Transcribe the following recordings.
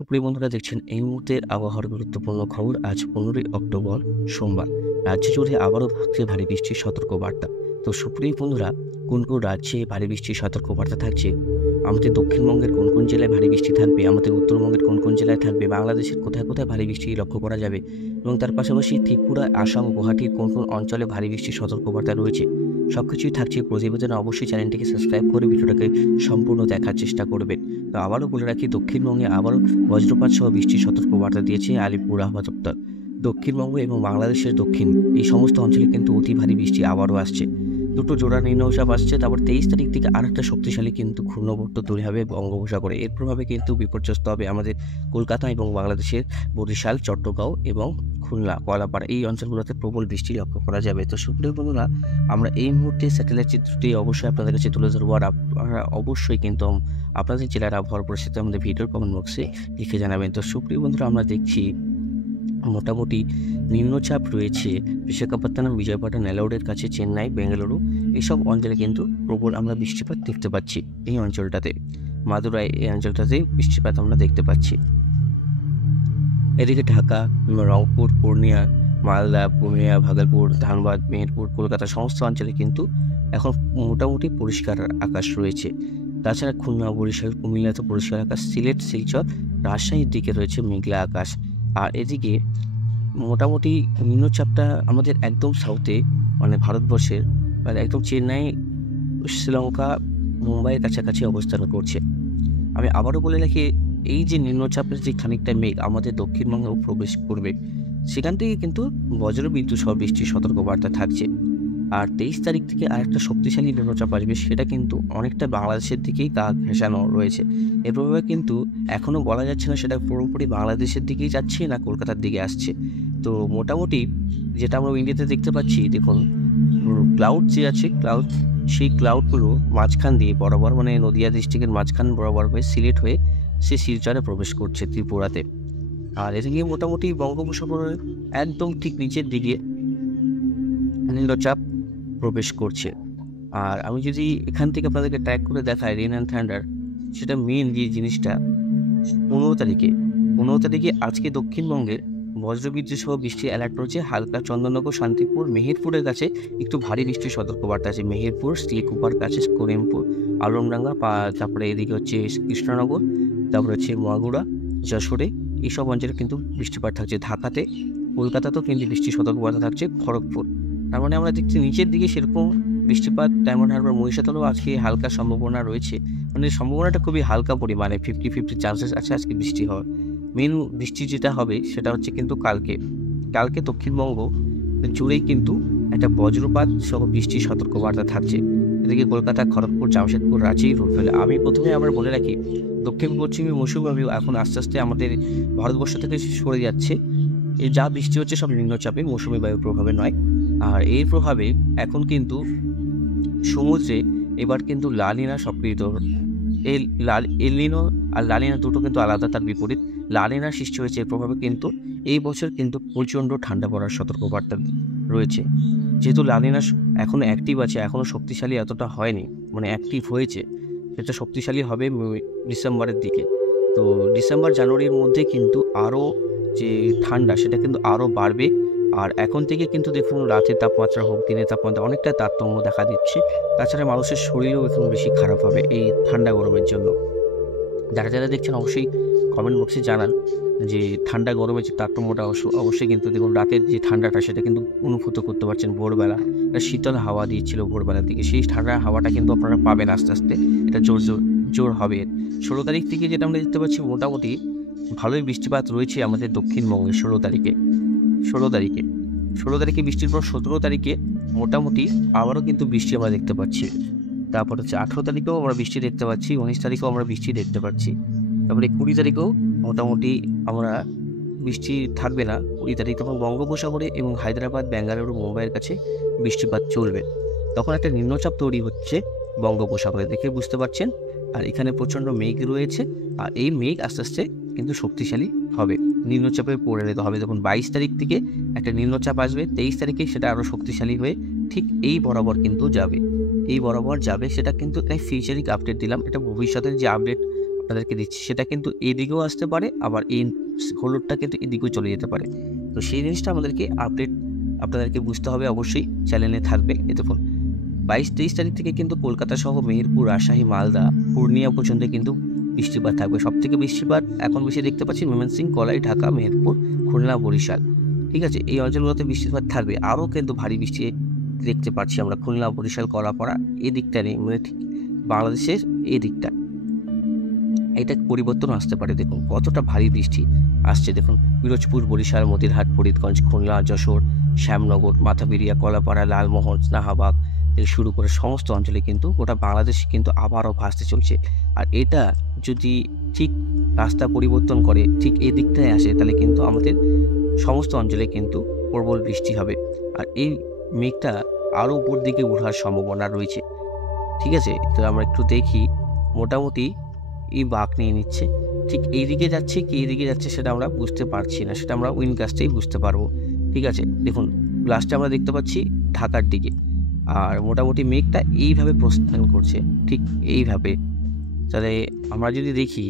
সুপ্রিয় বন্ধুরা, দেখছেন এই মুহূর্তের আবহাওয়ার গুরুত্বপূর্ণ খবর। আজ 15ই অক্টোবর সোমবার। রাজ্য জুড়ে আবারও থাকছে ভারী বৃষ্টির সতর্কবার্তা। তো সুপ্রিয় বন্ধুরা, কোন কোন রাজ্যে ভারী বৃষ্টির সতর্কবার্তা থাকছে, আমাদের দক্ষিণবঙ্গের কোন কোন জেলায় ভারী বৃষ্টি থাকবে, আমাদের উত্তরবঙ্গের কোন কোন জেলায় থাকবে, বাংলাদেশের কোথায় কোথায় ভারী বৃষ্টি লক্ষ্য করা যাবে এবং তার পাশাপাশি ত্রিপুরা, আসাম, গুয়াহাটির কোন কোন অঞ্চলে ভারী বৃষ্টির সতর্কবার্তা রয়েছে, সব কিছুই থাকছে প্রতিবেদনে। অবশ্যই চ্যানেলটিকে সাবস্ক্রাইব করে ভিডিওটাকে সম্পূর্ণ দেখার চেষ্টা করবেন। তো আবারও বলে রাখি, দক্ষিণবঙ্গে আবারও বজ্রপাত সহ বৃষ্টির সতর্কবার্তা দিয়েছে আলিপুর আবহাওয়া দপ্তর। দক্ষিণবঙ্গ এবং বাংলাদেশের দক্ষিণ এই সমস্ত অঞ্চলে কিন্তু অতি ভারী বৃষ্টি আবারও আসছে। দুটো জোড়া নিম্নচাপ আসছে। তারপর 23 তারিখ থেকে আরেকটা শক্তিশালী কিন্তু ঘূর্ণবর্ত তৈরি হবে বঙ্গোপসাগরে। এর প্রভাবে কিন্তু বিপর্যস্ত হবে আমাদের কলকাতা এবং বাংলাদেশের বরিশাল, চট্টগ্রাম এবং খুলনা, কলাপাড়া এই অঞ্চলগুলোতে প্রবল বৃষ্টি লক্ষ্য করা যাবে। তো সুপ্রিয় বন্ধুরা, আমরা এই মুহূর্তে স্যাটেলাইট চিত্রটি অবশ্যই আপনাদের কাছে তুলে ধরবো। আর আপনারা অবশ্যই কিন্তু আপনাদের জেলার আবহাওয়ার পরিস্থিতি আমাদের ভিডিওর কমেন্ট বক্সে লিখে জানাবেন। তো সুপ্রিয় বন্ধুরা, আমরা দেখছি মোটামুটি নিম্নচাপ রয়েছে বিশাখাপত্তনম, বিজয়বাড়া, নেলাউডের কাছে, চেন্নাই, বেঙ্গালুরু এইসব অঞ্চলে কিন্তু প্রবল আমরা বৃষ্টিপাত দেখতে পাচ্ছি। এই অঞ্চলটাতে, মাদুরাই এই অঞ্চলটাতে বৃষ্টিপাত আমরা দেখতে পাচ্ছি। এদিকে ঢাকা, রংপুর, পূর্ণিয়া, মালদা, পুরুলিয়া, ভাগলপুর, ধানবাদ, মেহেরপুর, কলকাতা সমস্ত অঞ্চলে কিন্তু এখন মোটামুটি পরিষ্কার আকাশ রয়েছে। তাছাড়া খুলনা, বরিশাল, কুমিল্লাতে পরিষ্কার আকাশ, সিলেট, শিলচর, রাজশাহীর দিকে রয়েছে মেঘলা আকাশ। আর এদিকে মোটামুটি নিম্নচাপটা আমাদের একদম সাউথে, মানে ভারতবর্ষের মানে একদম চেন্নাই, শ্রীলঙ্কা, মুম্বাইয়ের কাছাকাছি অবস্থান করছে। আমি আবারও বলে রাখি, এই যে নিম্নচাপের যে খানিকটা মেঘ আমাদের দক্ষিণবঙ্গেও প্রবেশ করবে, সেখান থেকে কিন্তু বজ্রবিদ্যুৎ সহ বৃষ্টির সতর্কবার্তা থাকছে। আর 23 তারিখ থেকে আরেকটা শক্তিশালী নিম্নচাপ আসবে, সেটা কিন্তু অনেকটা বাংলাদেশের দিকেই গা ঘেঁষানো রয়েছে। এর প্রভাবে কিন্তু এখনও বলা যাচ্ছে না সেটা পুরোপুরি বাংলাদেশের দিকেই যাচ্ছে না কলকাতার দিকে আসছে। তো মোটামুটি যেটা আমরা ইন্ডিয়াতে দেখতে পাচ্ছি, দেখুন ক্লাউড যে আছে, সেই ক্লাউডগুলো মাঝখান দিয়ে বরাবর, মানে নদিয়া ডিস্ট্রিক্টের মাঝখান বরাবর হয়ে সিলেট হয়ে সে শিলচরে প্রবেশ করছে, ত্রিপুরাতে। আর এদিকে মোটামুটি বঙ্গোপসাগরের একদম ঠিক নিচের দিকে নিম্নচাপ প্রবেশ করছে। আর আমি যদি এখান থেকে আপনাদেরকে ট্র্যাক করে দেখাই রেন অ্যান্ড থান্ডার, সেটা মেন যে জিনিসটা 15 তারিখে আজকে দক্ষিণবঙ্গের বজ্রবিদ্যুৎ সহ বৃষ্টির অ্যালার্ট রয়েছে। হালকা, চন্দননগর, শান্তিপুর, মেহেরপুরের কাছে একটু ভারী বৃষ্টির সতর্কবার্তা আছে। মেহেরপুর, স্টিলকুপার কাছে, করিমপুর, আলমডাঙ্গা, তারপরে এদিকে হচ্ছে কৃষ্ণনগর, তারপরে হচ্ছে মাগুরা, যশোরে এইসব অঞ্চলে কিন্তু বৃষ্টিপাত থাকছে। ঢাকাতে, কলকাতাতেও কিন্তু বৃষ্টির সতর্কবার্তা থাকছে। খড়গপুর, তার মানে আমরা দেখছি নিচের দিকে সেরকম বৃষ্টিপাত, ডায়মন্ড হারবার, মহিষাদলেও আজকে হালকা সম্ভাবনা রয়েছে। মানে সম্ভাবনাটা খুবই হালকা পরিমাণে, 50-50 চান্সেস আছে আজকে বৃষ্টি হওয়ার। মেন বৃষ্টি যেটা হবে সেটা হচ্ছে কিন্তু কালকে দক্ষিণবঙ্গ জুড়েই কিন্তু একটা বজ্রপাত সহ বৃষ্টির সতর্কবার্তা থাকছে। এদিকে কলকাতা, খড়গপুর, জামশেদপুর, রাঁচি, রুরকেলা। আমি প্রথমে আবার বলে রাখি, দক্ষিণ পশ্চিমী মৌসুমী বায়ু এখন আস্তে আস্তে আমাদের ভারতবর্ষ থেকে সরে যাচ্ছে। এই যা বৃষ্টি হচ্ছে সব নিম্নচাপে, মৌসুমী বায়ুর প্রভাবে নয়। আর এর প্রভাবে এখন কিন্তু সমুদ্রে এবার কিন্তু লালিনা সক্রিয়। এলিনো আর লালিনা দুটো কিন্তু আলাদা, তার বিপরীত লালিনার সৃষ্টি হয়েছে। এর প্রভাবে কিন্তু এই বছর কিন্তু প্রচণ্ড ঠান্ডা পড়ার সতর্কবার্তা রয়েছে। যেহেতু লালিনা এখনও অ্যাক্টিভ আছে, এখনও শক্তিশালী এতটা হয়নি, মানে অ্যাক্টিভ হয়েছে, সেটা শক্তিশালী হবে ডিসেম্বরের দিকে। তো ডিসেম্বর, জানুয়ারির মধ্যে কিন্তু আরও যে ঠান্ডা সেটা কিন্তু আরও বাড়বে। আর এখন থেকে কিন্তু দেখুন রাতের তাপমাত্রা হোক, দিনের তাপমাত্রা অনেকটা তারতম্য দেখা দিচ্ছে। তাছাড়া মানুষের শরীরও এখন বেশি খারাপ হবে এই ঠান্ডা গরমের জন্য। যারা যারা দেখছেন অবশ্যই কমেন্ট বক্সে জানান যে ঠান্ডা গরমের যে তারতম্যটা অবশ্যই কিন্তু দেখুন রাতের যে ঠান্ডাটা সেটা কিন্তু অনুভূত করতে পারছেন। ভোরবেলা একটা শীতল হাওয়া দিয়েছিল ভোরবেলার দিকে, সেই ঠান্ডা হাওয়াটা কিন্তু আপনারা পাবেন আস্তে আস্তে। এটা জোর হবে। 16 তারিখ থেকে যেটা আমরা দেখতে পাচ্ছি, মোটামুটি ভালোই বৃষ্টিপাত রয়েছে আমাদের দক্ষিণবঙ্গে। 16 তারিখে বৃষ্টির পর 17 তারিখে মোটামুটি আবারও কিন্তু বৃষ্টি আমরা দেখতে পাচ্ছি। তারপর হচ্ছে 18 তারিখেও আমরা বৃষ্টি দেখতে পাচ্ছি, 19 তারিখেও আমরা বৃষ্টি দেখতে পাচ্ছি। তারপরে 20 তারিখেও মোটামুটি আমরা বৃষ্টি থাকবে না। 20 তারিখ তখন বঙ্গোপসাগরে এবং হায়দ্রাবাদ, বেঙ্গালুরু, মুম্বাইয়ের কাছে বৃষ্টিপাত চলবে। তখন একটা নিম্নচাপ তৈরি হচ্ছে বঙ্গোপসাগরে, দেখে বুঝতে পারছেন। আর এখানে প্রচণ্ড মেঘ রয়েছে, আর এই মেঘ আস্তে আস্তে কিন্তু শক্তিশালী হবে, নিম্নচাপে পরিণত হবে। দেখুন 22 তারিখ থেকে একটা নিম্নচাপ আসবে, 23 তারিখে সেটা আরও শক্তিশালী হয়ে ঠিক এই বরাবর কিন্তু যাবে। সেটা কিন্তু তাই ফিউচারিক আপডেট দিলাম। এটা ভবিষ্যতের যে আপডেট আপনাদেরকে দিচ্ছি সেটা কিন্তু এদিকেও আসতে পারে, আবার এই হলুদটা কিন্তু এদিকেও চলে যেতে পারে। তো সেই জিনিসটা আমাদেরকে আপডেট আপনাদেরকে বুঝতে হবে, অবশ্যই চ্যানেলে থাকবে। এই দেখুন 22-23 তারিখ থেকে কিন্তু কলকাতা সহ মেহেরপুর, রাজশাহী, মালদা, পূর্ণিয়া পর্যন্ত কিন্তু বৃষ্টিপাত থাকবে। সবথেকে বৃষ্টিপাত এখন বেশি দেখতে পাচ্ছি ময়মনসিংহ, কলাই, ঢাকা, মেহেরপুর, খুলনা, বরিশাল। ঠিক আছে, এই অঞ্চলগুলোতে বৃষ্টিপাত থাকবে। আরও কিন্তু ভারী বৃষ্টি দেখতে পাচ্ছি আমরা খুলনা, বরিশাল, কলাপাড়া এই দিকটা নেই, মানে ঠিক বাংলাদেশের এই দিকটা এটা পরিবর্তন আসতে পারে। দেখুন কতটা ভারী বৃষ্টি আসছে। দেখুন পিরোজপুর, বরিশাল, মতিরহাট, ফরিদগঞ্জ, খুলনা, যশোর, শ্যামনগর, মাথাপিরিয়া, কলাপাড়া, লালমোহন, নাহাবাগ থেকে শুরু করে সমস্ত অঞ্চলে কিন্তু গোটা বাংলাদেশ কিন্তু আবারও ভাসতে চলছে। আর এটা যদি ঠিক রাস্তা পরিবর্তন করে ঠিক এই দিকটায় আসে, তাহলে কিন্তু আমাদের সমস্ত অঞ্চলে কিন্তু প্রবল বৃষ্টি হবে। আর এই মেঘটা আরও উপর দিকে ওঠার সম্ভাবনা রয়েছে। ঠিক আছে, তো আমরা একটু দেখি। মোটামুটি এই বাঁক নিয়ে নিচ্ছে, ঠিক এই দিকে যাচ্ছে কি এই দিকে যাচ্ছে সেটা আমরা বুঝতে পারছি না, সেটা আমরা উইন্ডকাস্টেই বুঝতে পারবো। ঠিক আছে, দেখুন লাস্টে আমরা দেখতে পাচ্ছি ঢাকার দিকে, আর মোটামুটি মেঘটা এইভাবে প্রস্থান করছে, ঠিক এইভাবে। তাহলে আমরা যদি দেখি,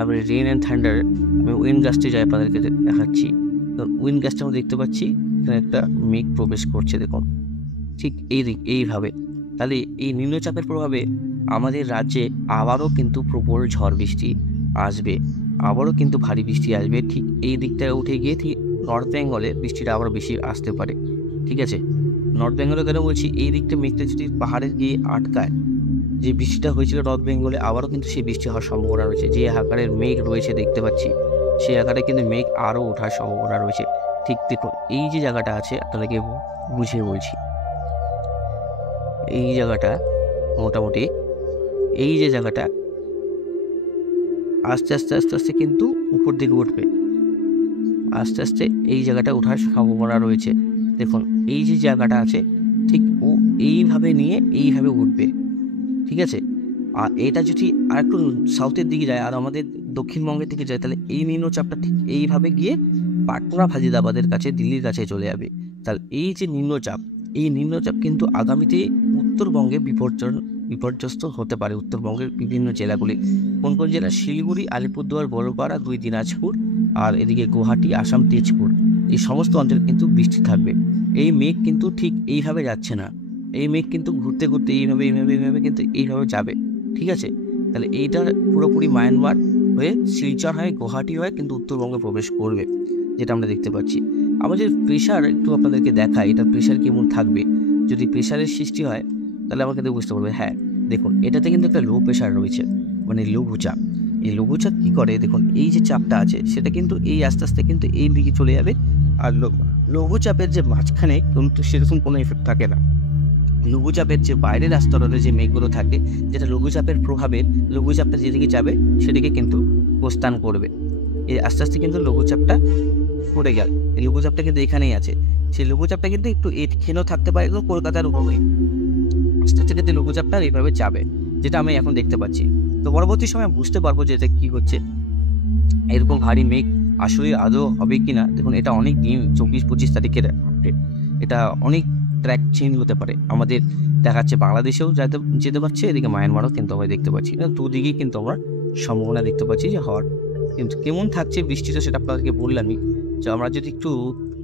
আমি রেন অ্যান্ড থান্ডার, আমি উইন্ডকাস্টে যাই আপনাদেরকে দেখাচ্ছি। তো উইন্ডকাস্টে আমরা দেখতে পাচ্ছি এখানে একটা মেঘ প্রবেশ করছে, দেখুন ঠিক এইভাবে। তাহলে এই নিম্নচাপের প্রভাবে আমাদের রাজ্যে আবারও কিন্তু প্রবল ঝড় বৃষ্টি আসবে, আবারও কিন্তু ভারী বৃষ্টি আসবে। ঠিক এই দিকটায় উঠে গিয়ে ঠিক নর্থ বেঙ্গলে বৃষ্টিটা আবারও বেশি আসতে পারে। ঠিক আছে, নর্থ বেঙ্গলে কেন বলছি, এই দিকটা মেঘটা যদি পাহাড়ে গিয়ে আটকায়, যে বৃষ্টিটা হয়েছিল নর্থ বেঙ্গলে, আবারও কিন্তু সেই বৃষ্টি হওয়ার সম্ভাবনা রয়েছে। যে আকারের মেঘ রয়েছে দেখতে পাচ্ছি, সেই আকারে কিন্তু মেঘ আরও ওঠার সম্ভাবনা রয়েছে। ঠিক দেখুন এই যে জায়গাটা আছে আপনাদেরকে বুঝিয়ে বলছি, এই জায়গাটা মোটামুটি এই যে জায়গাটা আস্তে আস্তে আস্তে আস্তে কিন্তু উপর দিকে উঠবে, আস্তে আস্তে এই জায়গাটা ওঠার সম্ভাবনা রয়েছে। দেখুন এই যে জায়গাটা আছে ঠিক ও এইভাবে নিয়ে এইভাবে উঠবে। ঠিক আছে, আর এটা যদি আর একটু সাউথের দিকে যায় আর আমাদের দক্ষিণবঙ্গের দিকে যায়, তাহলে এই নিম্নচাপটা ঠিক এইভাবে গিয়ে পাটনা, ফাজিদাবাদের কাছে, দিল্লির কাছে চলে যাবে। তাহলে এই যে নিম্নচাপ, এই নিম্নচাপ কিন্তু আগামীতে উত্তরবঙ্গে বিপর্যস্ত হতে পারে। উত্তরবঙ্গের বিভিন্ন জেলাগুলি, কোন কোন জেলা? শিলিগুড়ি, আলিপুরদুয়ার, বড়পাড়া, 2 দিনাজপুর, আর এদিকে গুয়াহাটি, আসাম, তেজপুর, এই সমস্ত অঞ্চলে কিন্তু বৃষ্টি থাকবে। এই মেঘ কিন্তু ঠিক এইভাবে যাচ্ছে না, এই মেঘ কিন্তু ঘুরতে ঘুরতে এইভাবে এইভাবে এইভাবে কিন্তু এইভাবে যাবে। ঠিক আছে, তাহলে এইটা পুরোপুরি মায়ানমার হয়ে, শিলচর হয়ে, গুয়াহাটি হয়ে কিন্তু উত্তরবঙ্গে প্রবেশ করবে, যেটা আমরা দেখতে পাচ্ছি। আমাদের প্রেশার একটু আপনাদেরকে দেখায়, এটা প্রেশার কেমন থাকবে। যদি প্রেশারের সৃষ্টি হয় তাহলে আমরা কিন্তু বুঝতে পারবো। হ্যাঁ দেখুন এটাতে কিন্তু একটা লো প্রেশার রয়েছে, মানে লঘুচাপ। এই লঘুচাপ কী করে, দেখুন এই যে চাপটা আছে সেটা কিন্তু এই আস্তে আস্তে কিন্তু এই দিকে চলে যাবে। আর লঘুচাপের যে মাঝখানে কিন্তু সেরকম কোনো এফেক্ট থাকে না। লঘুচাপের যে বাইরের স্তরে যে মেঘগুলো থাকে, যেটা লঘুচাপের প্রভাবে লঘুচাপটা যেদিকে যাবে সেদিকে কিন্তু প্রস্থান করবে। এই আস্তে আস্তে কিন্তু লঘুচাপটা পড়ে গেল, এই লঘুচাপটা কিন্তু এখানেই আছে। সেই লঘুচাপটা কিন্তু একটু এখানেও থাকতে পারে, কলকাতার উপরে আস্তে আস্তে কিন্তু লঘুচাপটা এইভাবে যাবে, যেটা আমি এখন দেখতে পাচ্ছি। তো পরবর্তী সময় বুঝতে পারবো যে এটা কী হচ্ছে, এরকম ভারী মেঘ আসলে আদৌ হবে কি না। দেখুন এটা অনেক দিন, 24-25 তারিখের আপডেট, এটা অনেক ট্র্যাক চেঞ্জ হতে পারে। আমাদের দেখাচ্ছে বাংলাদেশেও যেতে পারছে, এদিকে মায়ানমারও কিন্তু আমরা দেখতে পাচ্ছি, দুদিকেই কিন্তু আমরা সম্ভাবনা দেখতে পাচ্ছি যে হওয়ার। কিন্তু কেমন থাকছে বৃষ্টিটা সেটা আপনাদেরকে বললামই। যে আমরা যদি একটু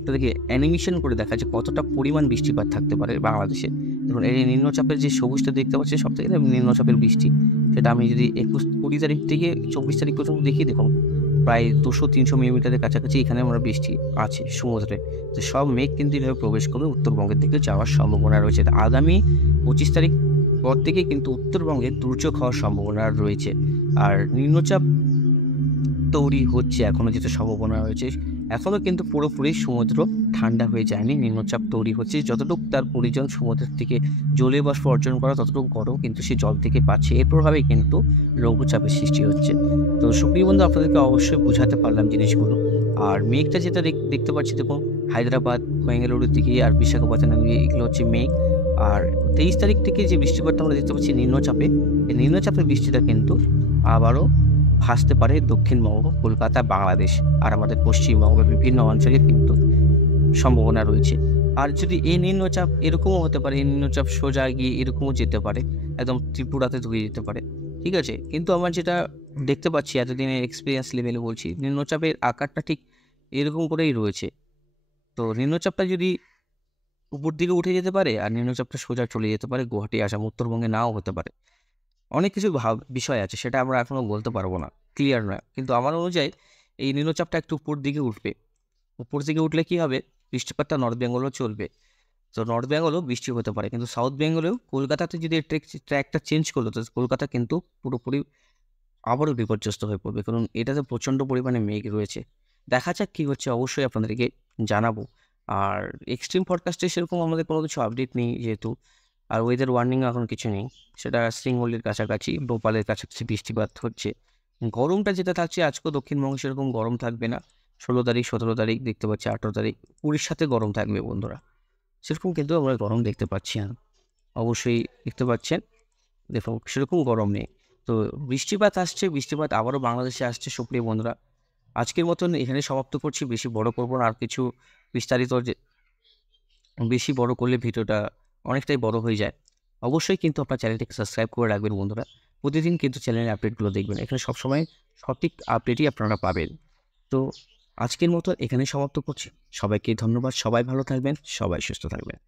তাদেরকে অ্যানিমেশন করে দেখা যে কতটা পরিমাণ বৃষ্টিপাত থাকতে পারে বাংলাদেশে। দেখুন এই নিম্নচাপের যে সবুজটা দেখতে পাচ্ছি সব থেকে নিম্নচাপের বৃষ্টি, সেটা আমি যদি 21-20 তারিখ থেকে 24 তারিখ পর্যন্ত দেখি, দেখুন প্রায় 200-300 মিলিমিটারের কাছাকাছি এখানে আমরা বৃষ্টি আছে সমুদ্রে। তো সব মেঘ কিন্তু এভাবে প্রবেশ করবে, উত্তরবঙ্গের দিকে যাওয়ার সম্ভাবনা রয়েছে। আগামী 25 তারিখ পর থেকে কিন্তু উত্তরবঙ্গে দুর্যোগ হওয়ার সম্ভাবনা রয়েছে। আর নিম্নচাপ তৈরি হচ্ছে এখনও, যেটা সম্ভাবনা রয়েছে, এখনও কিন্তু পুরোপুরি সমুদ্র ঠান্ডা হয়ে যায়নি। নিম্নচাপ তৈরি হচ্ছে, যতটুকু তার প্রয়োজন সমুদ্রের থেকে জলীয় বাষ্প অর্জন করা, ততটুকু গরম কিন্তু সে জল থেকে পাচ্ছে। এর প্রভাবেই কিন্তু লঘুচাপের সৃষ্টি হচ্ছে। তো সুপ্রিয় বন্ধু, আপনাদেরকে অবশ্যই বোঝাতে পারলাম জিনিসগুলো। আর মেঘটা যেটা দেখতে পাচ্ছি, দেখুন হায়দ্রাবাদ, বেঙ্গালুরুর দিকে আর বিশাখাপত্তনম, এগুলো হচ্ছে মেঘ। আর 23 তারিখ থেকে যে বৃষ্টিপাতটা আমরা দেখতে পাচ্ছি নিম্নচাপে, এই নিম্নচাপের বৃষ্টিটা কিন্তু আবারও ভাসতে পারে দক্ষিণবঙ্গ, কলকাতা, বাংলাদেশ আর আমাদের পশ্চিমবঙ্গের বিভিন্ন অঞ্চলে কিন্তু সম্ভাবনা রয়েছে। আর যদি এই নিম্নচাপ এরকমও হতে পারে, এই নিম্নচাপ সোজা গিয়ে এরকমও যেতে পারে, একদম ত্রিপুরাতে ধুয়ে যেতে পারে। ঠিক আছে, কিন্তু আমার যেটা দেখতে পাচ্ছি এতদিনের এক্সপিরিয়েন্স লেভেলে বলছি, নিম্নচাপের আকারটা ঠিক এরকম করেই রয়েছে। তো নিম্নচাপটা যদি উপর দিকে উঠে যেতে পারে আর নিম্নচাপটা সোজা চলে যেতে পারে গুয়াহাটি আসাম, উত্তরবঙ্গে নাও হতে পারে। অনেক কিছু বিষয় আছে, সেটা আমরা এখনও বলতে পারবো না, ক্লিয়ার নয়। কিন্তু আমার অনুযায়ী এই নিম্নচাপটা একটু উপর দিকে উঠবে। উপর দিকে উঠলে কি হবে, বৃষ্টিপাতটা নর্থ বেঙ্গলও চলবে। তো নর্থ বেঙ্গলেও বৃষ্টি হতে পারে, কিন্তু সাউথ বেঙ্গলেও কলকাতাতে যদি ট্র্যাকটা চেঞ্জ করলো তো কলকাতা কিন্তু পুরোপুরি আবারও বিপর্যস্ত হয়ে পড়বে, কারণ এটাতে প্রচণ্ড পরিমাণে মেঘ রয়েছে। দেখা যাক কী হচ্ছে, অবশ্যই আপনাদেরকে জানাবো। আর এক্সট্রিম ফরকাস্টে সেরকম আমাদের কোনো কিছু আপডেট নেই যেহেতু, আর ওয়েদার ওয়ার্নিং এখন কিছু নেই। সেটা শ্রীঙ্গলির কাছাকাছি, ভোপালের কাছাকাছি বৃষ্টিপাত হচ্ছে। গরমটা যেটা থাকছে আজকেও দক্ষিণবঙ্গে সেরকম গরম থাকবে না। 16 তারিখ, 17 তারিখ দেখতে পাচ্ছি, 18 তারিখ উড়িষ্যাতে গরম থাকবে বন্ধুরা। সেরকম কিন্তু আমরা গরম দেখতে পাচ্ছি না, অবশ্যই দেখতে পাচ্ছেন। দেখুন সেরকম গরম নেই। তো বৃষ্টিপাত আসছে, বৃষ্টিপাত আবারও বাংলাদেশে আসছে। সুপ্রিয় বন্ধুরা, আজকের মতন এখানে সমাপ্ত করছি, বেশি বড় করবো না। আর কিছু বিস্তারিত বেশি বড় করলে ভিডিওটা অনেকটাই বড় হয়ে যায়। অবশ্যই কিন্তু আপনার চ্যানেলটিকে সাবস্ক্রাইব করে রাখবেন বন্ধুরা। প্রতিদিন কিন্তু চ্যানেলের আপডেটগুলো দেখবেন, এখানে সবসময় সঠিক আপডেটই আপনারা পাবেন। তো আজকের মতো এখানে সমাপ্ত করছি। সবাইকে ধন্যবাদ, সবাই ভালো থাকবেন, সবাই সুস্থ থাকবেন।